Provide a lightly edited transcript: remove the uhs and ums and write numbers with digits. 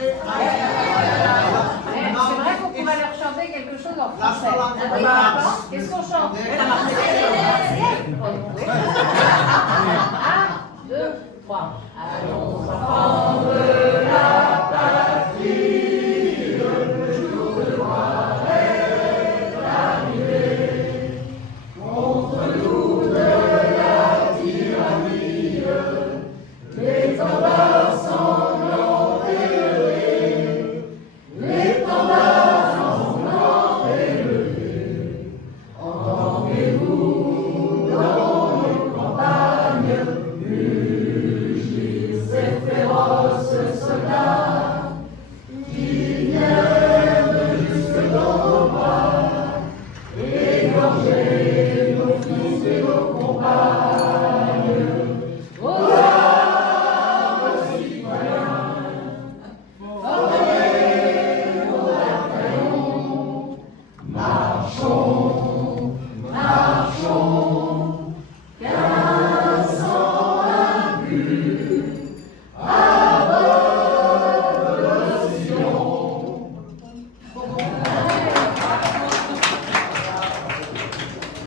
C'est vrai qu'on pourrait leur chanter quelque chose en français. Qu'est-ce qu'on chante? La Marseillaise. 1, 2, 3. Allons enfants de la patrie, le jour de gloire est arrivé. Contre nous de la tyrannie, l'étendard sanglant élevé, l'étendard sanglant élevé. Entendez-vous dans nos campagnes mugir ces féroces soldats qui viennent jusque dans nos bras, égorger nos fils et nos compagnes. Aux armes, citoyens, formez vos bataillons, marchons